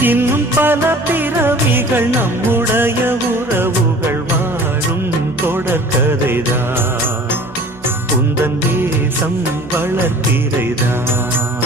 இன்னும் பல பிறவிகள் நம்முடைய உறவுகள் வாழும் தொடர்கதைதான். உந்தன் தேசம் வளர்த்திரைதான்.